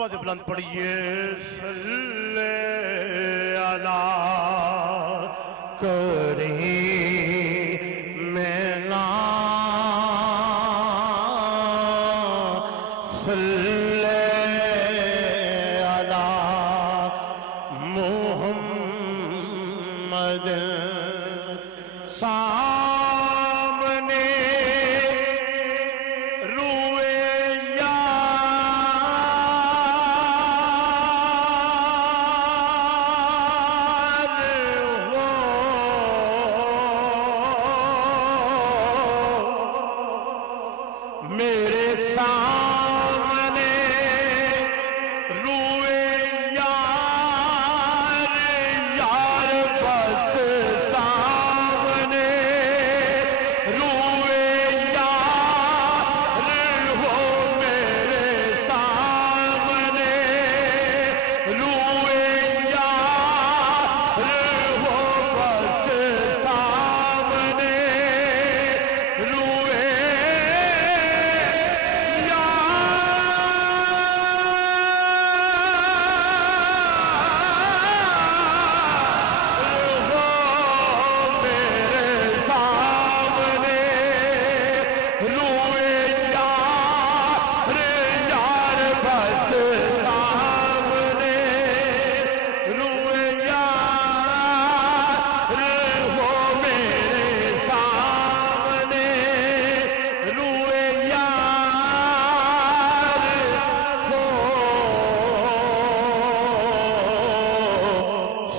आवाज़ बुलंद पढ़िए सल्ले अला करीमना सल्ले अला मुहम्मद सामने मेरे सामने रूए यार यार बस सामने रूए यार हो मेरे सामने रूए यार हो बस सामने रूए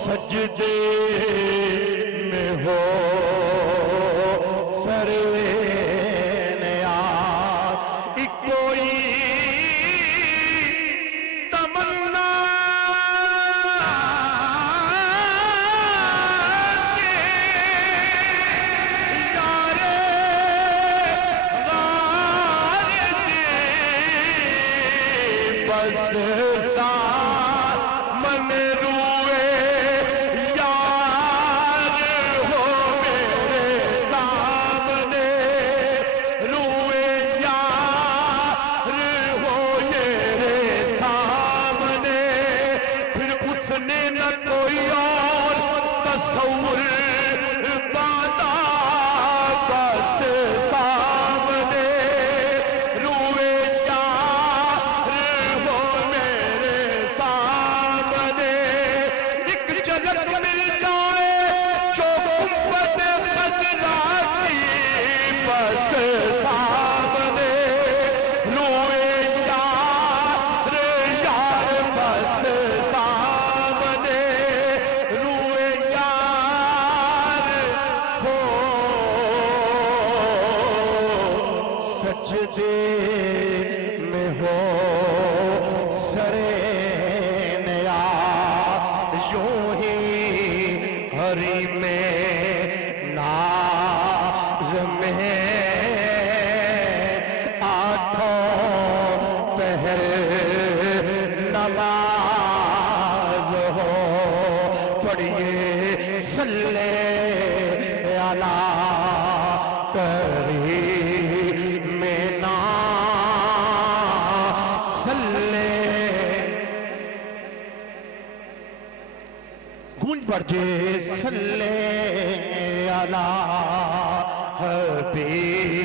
सजदे में हो सरवे ने कोई तमन्ना के यारे गार दे बस मन रूए सजदे में हो सरे नया यूं ही हरि में नाज में आठों पहर नमाज हो पढ़िए सल्ले अला करीमना सल्ले गूंज पढ़े सल्ले अला हबीबे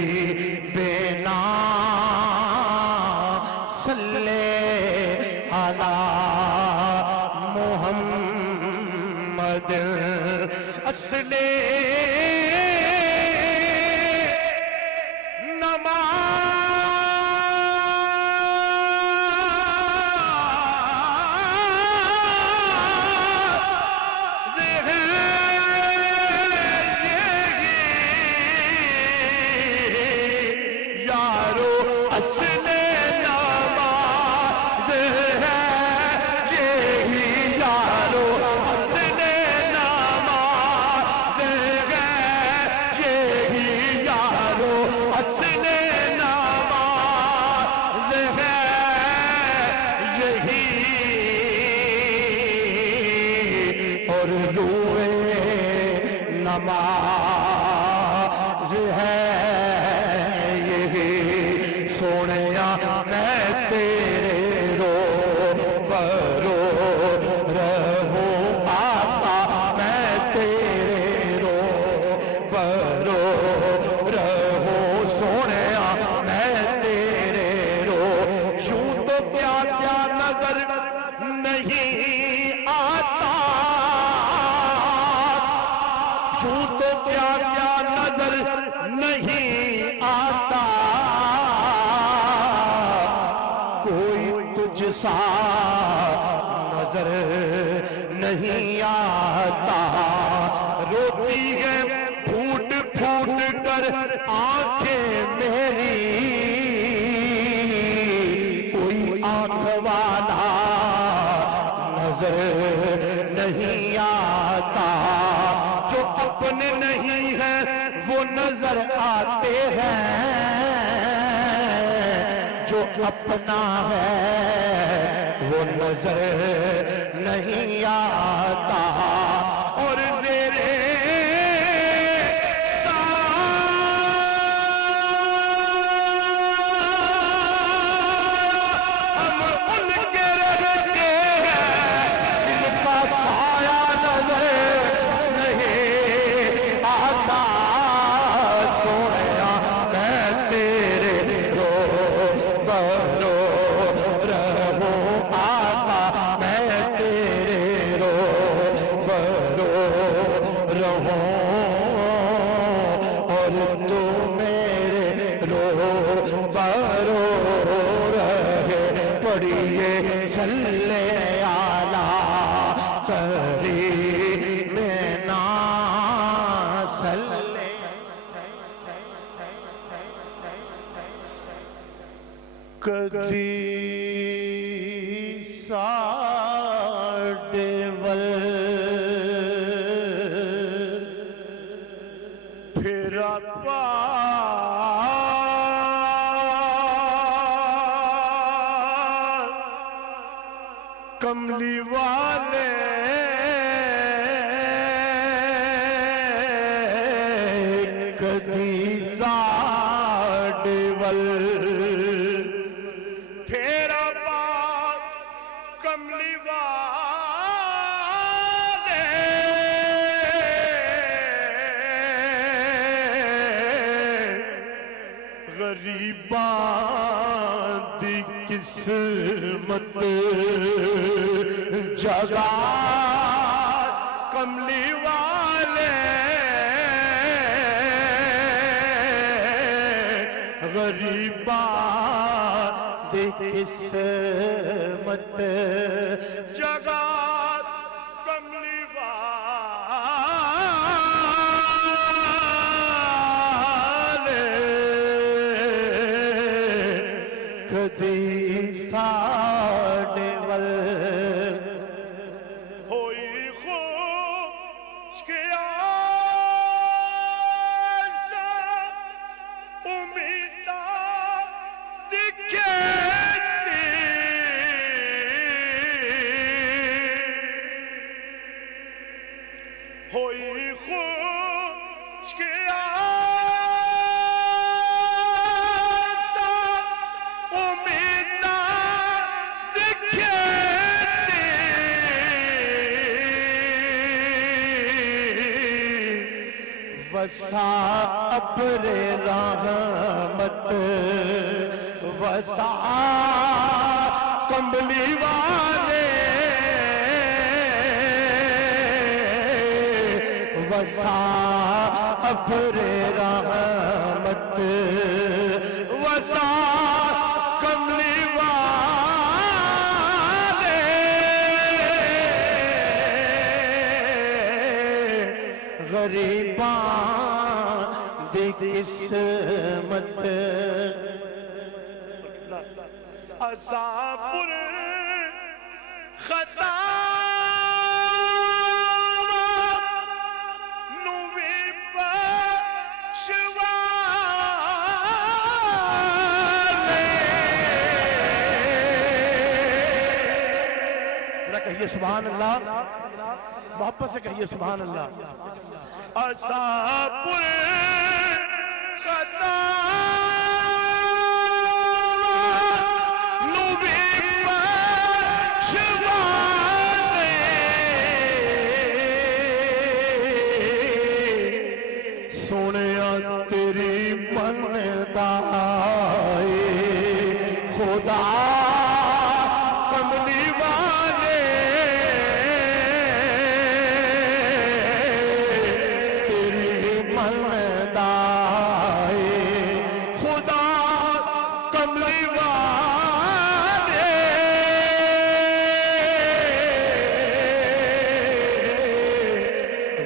नमाज है यही सोनिया मैं तेरे रोबरो रहूं आका मैं तेरे रोबरो रहूं सोनिया मैं तेरे रो यूं तो क्या क्या नजर नहीं आता यूं तो क्या क्या नजर नहीं आता कोई तुझसा नजर नहीं आता रोती है फूट फूट कर आंखें मेरी कोई आंख वाला नजर नहीं आता जो अपने नहीं है वो नजर आते हैं जो अपना है वो नजर नहीं आता और तेरे हम उनके रहते हैं जिनका साया नजर नहीं आता सोनिया मैं तेरे रोबरो रहूं आका मैं तेरे रोबरो रहूं और तू मेरे रोबरो रहे पढ़िए सल्ले आला करीम ना सल्ले कदी साडे वल फेरा पा कमली वाले कदी साडे वल फेरा बात कमली वाले गरीबां दी किस्मत जगा कमली वाले गरीबां दी किस्मत जगा कमली वाले कदी साडे वल होई खुशकिया उम्मीदा दिखे होई खुशकिया उम्मीदा दिखे वसा अपरे रहमत वसा कमली वाले वसा अपरे रहमत वसा कमली वाले गरीबां दी किस्मत असापुर खता कहिए सुभान अल्लाह, मोहब्बत से कहिए सुभान अल्लाह। असापुर खता नुबी बख्शवाने सोनिया तेरी मनदा खुदा कमली वाले तेरी मनदा खुदा कमली वाले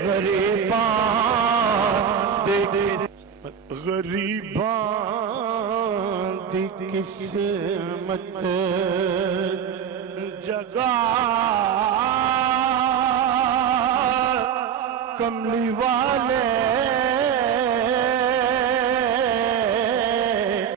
गरीबा गरीबा दी किस्मत जगा कमली वाले